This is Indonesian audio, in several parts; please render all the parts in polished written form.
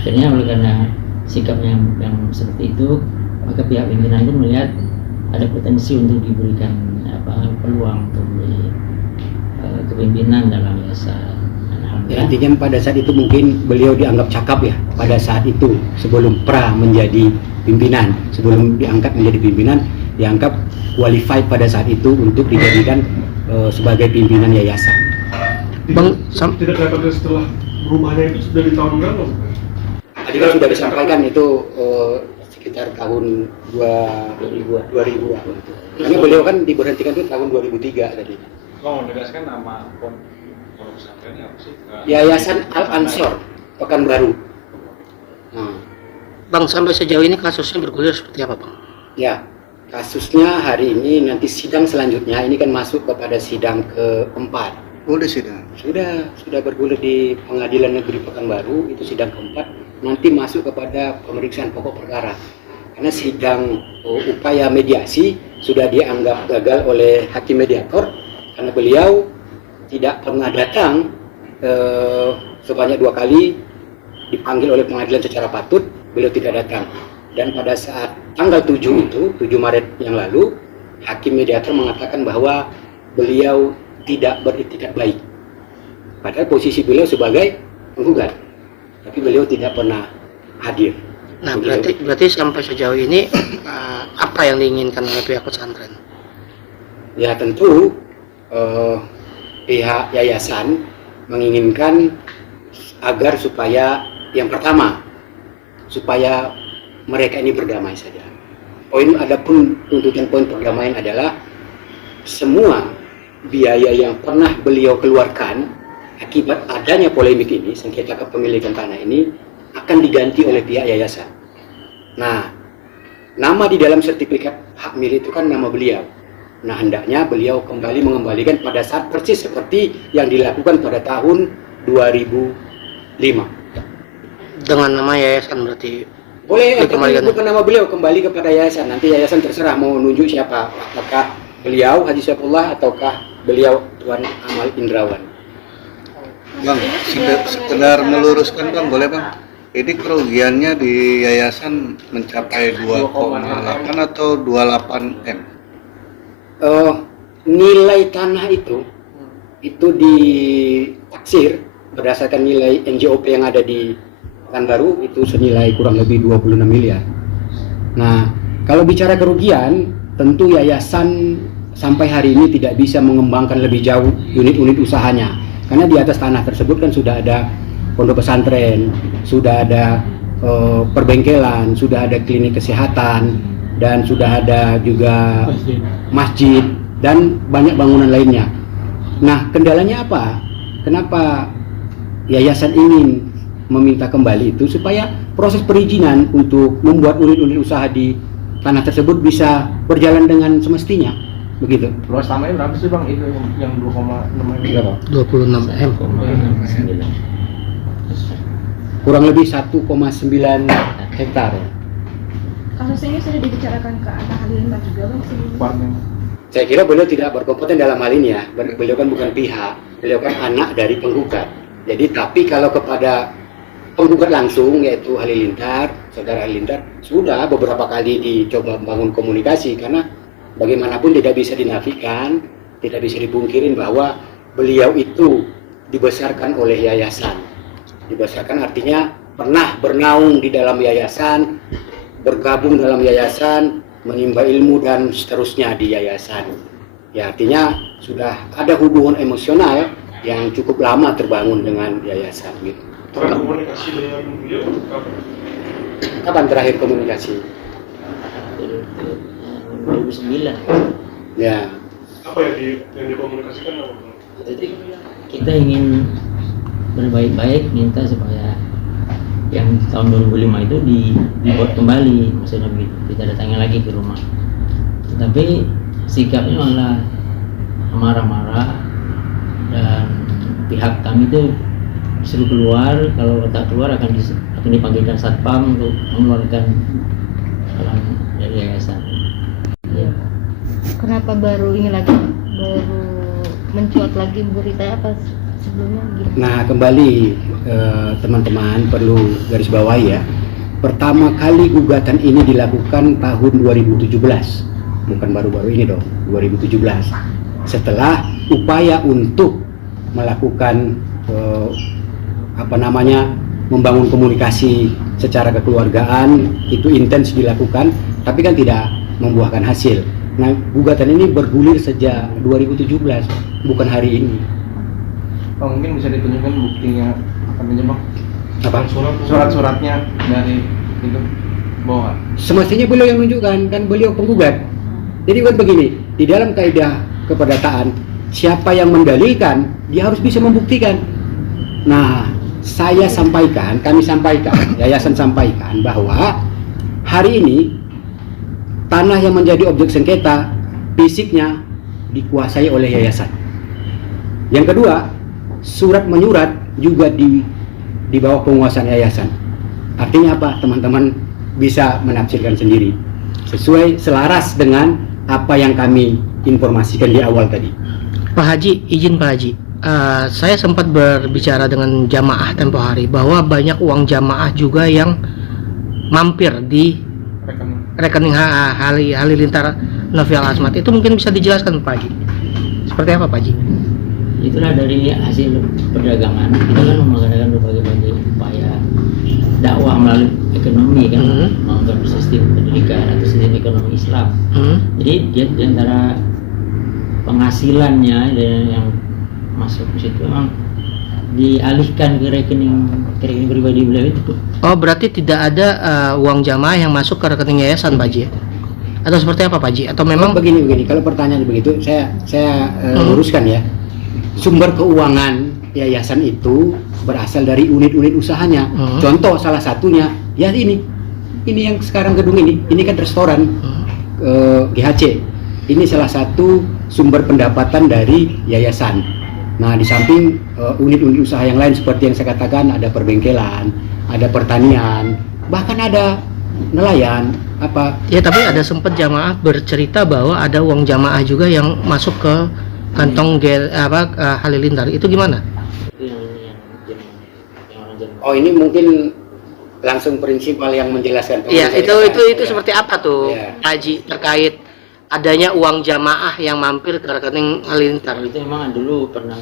Akhirnya oleh karena sikapnya yang seperti itu, maka pihak pimpinan pun melihat ada potensi untuk diberikan peluang untuk kepemimpinan dalam yayasan. Ya, intinya pada saat itu mungkin beliau dianggap cakap ya pada saat itu sebelum menjadi pimpinan, sebelum diangkat menjadi pimpinan, dianggap qualified pada saat itu untuk dijadikan sebagai pimpinan yayasan. Bang, tidak dapatnya setelah rumahnya itu sudah di tahun berapa? Tadi kan sudah disampaikan itu sekitar tahun 2000-an. Karena beliau kan diberhentikan itu tahun 2003 tadi. Bang, menegaskan nama pondok pesantrennya apa sih? Yayasan Al-Ansor Pekanbaru. Nah. Bang, sampai sejauh ini kasusnya bergulir seperti apa, Bang? Ya, kasusnya hari ini nanti sidang selanjutnya ini kan masuk kepada sidang keempat. Udah sidang? Sudah bergulir di Pengadilan Negeri Pekanbaru, itu sidang keempat. Nanti masuk kepada pemeriksaan pokok perkara. Karena sidang upaya mediasi sudah dianggap gagal oleh hakim mediator karena beliau tidak pernah datang sebanyak 2 kali dipanggil oleh pengadilan secara patut, beliau tidak datang. Dan pada saat tanggal 7 itu, 7 Maret yang lalu, hakim mediator mengatakan bahwa beliau tidak beritikat baik. Padahal posisi beliau sebagai penggugat, tapi beliau tidak pernah hadir. Nah, berarti sampai sejauh ini apa yang diinginkan oleh pihak pesantren? Ya tentu pihak yayasan menginginkan agar supaya yang pertama supaya mereka ini berdamai saja. Tuntutan poin perdamaian adalah semua biaya yang pernah beliau keluarkan akibat adanya polemik ini, sengketa kepemilikan tanah ini akan diganti oleh pihak yayasan. Nah, nama di dalam sertifikat hak milik itu kan nama beliau. Nah, hendaknya beliau kembali mengembalikan pada saat persis seperti yang dilakukan pada tahun 2005. Dengan nama yayasan berarti? Boleh, bukan nama beliau, kembali kepada yayasan. Nanti yayasan terserah mau nunjuk siapa. Apakah beliau Haji Saifullah ataukah beliau Tuan Amal Indrawan. Bang, sekedar meluruskan Bang, boleh Bang? Ini kerugiannya di yayasan mencapai 2,8 atau 28 M? Nilai tanah itu ditaksir berdasarkan nilai NJOP yang ada di Pekanbaru itu senilai kurang lebih 26 miliar. Nah, kalau bicara kerugian, tentu yayasan sampai hari ini tidak bisa mengembangkan lebih jauh unit-unit usahanya. Karena di atas tanah tersebut kan sudah ada pondok pesantren, sudah ada perbengkelan, sudah ada klinik kesehatan, dan sudah ada juga masjid dan banyak bangunan lainnya. Nah, kendalanya apa? Kenapa yayasan ingin meminta kembali itu supaya proses perizinan untuk membuat unit-unit usaha di tanah tersebut bisa berjalan dengan semestinya, begitu. Luas tanahnya berapa sih Bang? Itu yang 2,6 M berapa? 26 M. Kurang lebih 1,9 hektar. Kasus ini sudah dibicarakan ke Atta Halilintar juga Bang sebelumnya? Saya kira beliau tidak berkompeten dalam hal ini ya. Beliau kan bukan pihak, beliau kan anak dari penggugat. Jadi tapi kalau kepada penggugat langsung yaitu Halilintar, saudara Halilintar, sudah beberapa kali dicoba membangun komunikasi karena bagaimanapun tidak bisa dinafikan, tidak bisa dipungkirin bahwa beliau itu dibesarkan oleh yayasan. Dibesarkan artinya pernah bernaung di dalam yayasan, bergabung dalam yayasan, menimba ilmu dan seterusnya di yayasan. Ya artinya sudah ada hubungan emosional yang cukup lama terbangun dengan yayasan gitu. Terakhir komunikasi dengan beliau kapan? Kapan terakhir komunikasi? 2009. Ya. Apa yang dikomunikasikan apa? Jadi kita ingin berbaik-baik, minta supaya yang tahun 2005 itu dibuat kembali, maksudnya begitu. Kita datangnya lagi ke rumah. Tapi sikapnya malah marah-marah dan pihak kami itu disuruh keluar, kalau tak keluar akan dipanggilkan satpam untuk mengeluarkan orang dari yayasan. Ya. Kenapa baru ini lagi baru mencuat lagi berita apa sebelumnya gitu. Nah, kembali teman-teman perlu garis bawahi ya. Pertama kali gugatan ini dilakukan tahun 2017. Bukan baru-baru ini dong, 2017. Setelah upaya untuk melakukan membangun komunikasi secara kekeluargaan itu intens dilakukan, tapi kan tidak membuahkan hasil. Nah, gugatan ini bergulir sejak 2017, bukan hari ini. Bang, mungkin bisa ditunjukkan buktinya apa aja bang? Apa? Surat-suratnya dari itu bawa. Semestinya beliau yang menunjukkan, kan beliau penggugat. Jadi kan begini, di dalam kaidah keperdataan, siapa yang mendalilkan, dia harus bisa membuktikan. Nah, kami sampaikan, yayasan sampaikan bahwa hari ini tanah yang menjadi objek sengketa fisiknya dikuasai oleh yayasan. Yang kedua, surat menyurat juga di bawah penguasaan yayasan. Artinya apa? Teman-teman bisa menafsirkan sendiri sesuai selaras dengan apa yang kami informasikan di awal tadi. Pak Haji, izin Pak Haji, saya sempat berbicara dengan jamaah tempo hari bahwa banyak uang jamaah juga yang mampir di rekening Halilintar Novel Asmat. Itu mungkin bisa dijelaskan Pak Haji. Seperti apa Pak Haji? Itulah dari hasil perdagangan kita kan mengadakan berbagai upaya dakwah melalui ekonomi kan, menggunakan sistem pendidikan atau sistem ekonomi Islam. Jadi dia di antara penghasilannya dan yang masuk ke situ memang dialihkan ke rekening pribadi beliau itu. Oh, berarti tidak ada uang jamaah yang masuk ke rekening yayasan Pak Haji? Atau seperti apa Pak Haji? Atau memang begini, kalau pertanyaan begitu saya luruskan ya. Sumber keuangan yayasan itu berasal dari unit-unit usahanya. Contoh salah satunya ya ini yang sekarang gedung ini kan restoran GHC. Ini salah satu sumber pendapatan dari yayasan. Nah, di samping unit-unit usaha yang lain seperti yang saya katakan, ada perbengkelan, ada pertanian, bahkan ada nelayan apa. Ya, tapi ada sempat jamaah bercerita bahwa ada uang jamaah juga yang masuk ke kantong Halilintar. Itu gimana? Itu yang orang Jerman. Oh, ini mungkin langsung prinsipal yang menjelaskan. Iya, itu seperti apa tuh Ya. Pak Haji terkait adanya uang jamaah yang mampir ke rekening Halilintar? Itu memang dulu pernah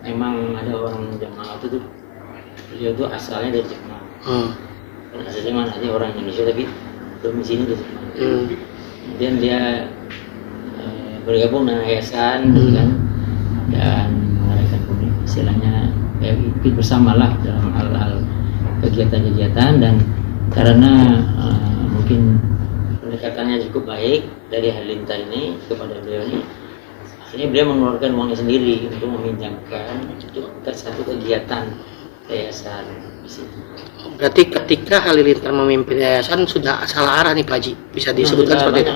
memang ada orang jamaah itu tuh beliau tuh asalnya dari Jerman. Asal Jerman aja orang Indonesia tapi domisili di Jerman. Kemudian dia bergabung dengan yayasan kan, dan mengadakan istilahnya ikut bersamalah dalam hal-hal kegiatan-kegiatan, dan karena mungkin pendekatannya cukup baik dari Halilintar ini kepada beliau ini, akhirnya beliau mengeluarkan uangnya sendiri untuk meminjamkan untuk satu kegiatan yayasan di situ. Berarti ketika Halilintar memimpin yayasan sudah salah arah nih Pak Haji, bisa disebutkan seperti itu?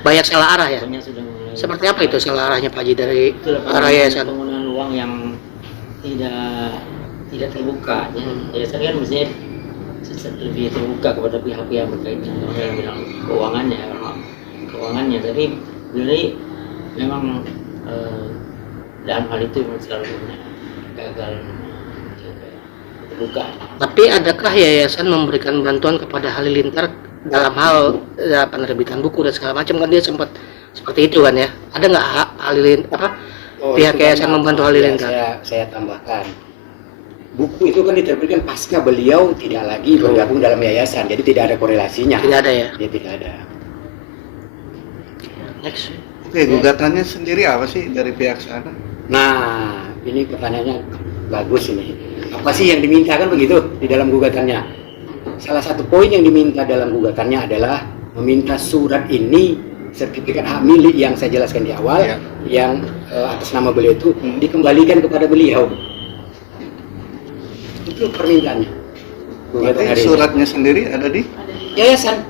Banyak salah arah ya? Sudah mulai. Seperti apa itu salah arahnya Pak Haji dari arah yayasan? Penggunaan uang yang tidak terbuka. Yayasan kan mestinya lebih terbuka kepada pihak-pihak berkaitan. Orang yang bilang keuangannya, tapi beliau ini memang dalam hal itu selalu gagal terbuka. Tapi adakah yayasan memberikan bantuan kepada Halilintar dalam hal penerbitan buku dan segala macam? Kan dia sempat seperti itu kan ya? Ada nggak pihak yayasan membantu Halilintar? Saya tambahkan, buku itu kan diterbitkan pasca beliau tidak lagi bergabung dalam yayasan, jadi tidak ada korelasinya. Tidak ada ya? Dia tidak ada. Next. Oke, gugatannya sendiri apa sih dari pihak sana? Nah, ini pertanyaannya bagus ini. Apa sih yang diminta kan begitu di dalam gugatannya? Salah satu poin yang diminta dalam gugatannya adalah meminta surat ini, sertifikat hak milik yang saya jelaskan di awal, yang atas nama beliau itu dikembalikan kepada beliau. Itu permintaannya. Gugatan hari ini. Suratnya sendiri ada di Yayasan.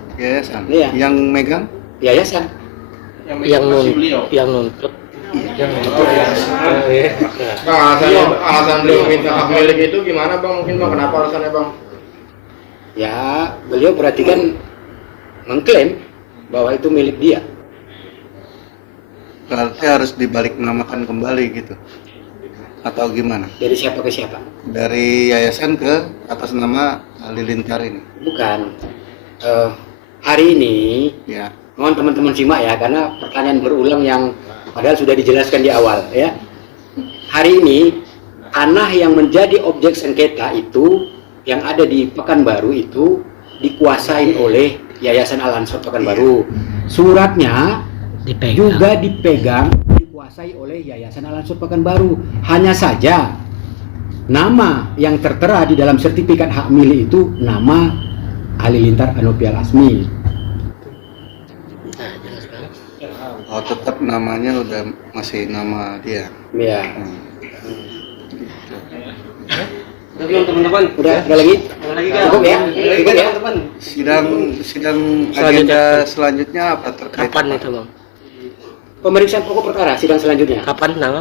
Iya. Yang megang? Yayasan. Yang nuntut. Alasan beliau minta hak milik itu gimana bang? Mungkin bang kenapa alasannya bang? Ya, beliau berarti kan mengklaim bahwa itu milik dia. Berarti harus dibalik namakan kembali gitu. atau gimana? Dari siapa ke siapa? Dari yayasan ke atas nama Halilintar ini. Bukan. Hari ini, Ya. mohon teman-teman simak ya, karena pertanyaan berulang yang padahal sudah dijelaskan di awal ya. Hari ini tanah yang menjadi objek sengketa itu yang ada di Pekanbaru itu dikuasain oleh Yayasan Al-Ansor Pekanbaru. Suratnya Dipegang. juga dikuasai oleh Yayasan Al-Ansor Pekanbaru. Hanya saja nama yang tertera di dalam sertifikat hak milik itu nama Halilintar Anopial Asmi. Oh, tetap namanya udah masih nama dia. Ya. Belum teman-teman. Udah lagi? Cukup ya? Cukup ya? Sidang agenda selanjutnya apa terkait? Kapan apa? itu bang? Pemeriksaan pokok perkara sidang selanjutnya. Kapan nama?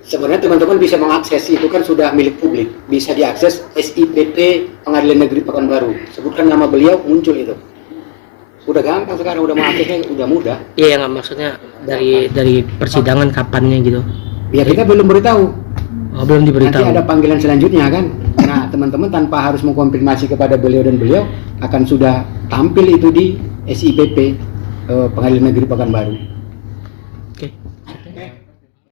Sebenarnya teman-teman bisa mengakses, itu kan sudah milik publik, bisa diakses SIPP Pengadilan Negeri Pekanbaru. Sebutkan nama beliau, muncul itu. Udah gampang sekarang, udah mengaksesnya udah mudah. Iya nggak, maksudnya dari persidangan kapannya gitu. Ya kita belum beritahu. Oh, belum diberitahu. Nanti ada panggilan selanjutnya kan. Nah teman-teman tanpa harus mengkonfirmasi kepada beliau dan beliau akan sudah tampil itu di SIPP Pengadilan Negeri Pekanbaru.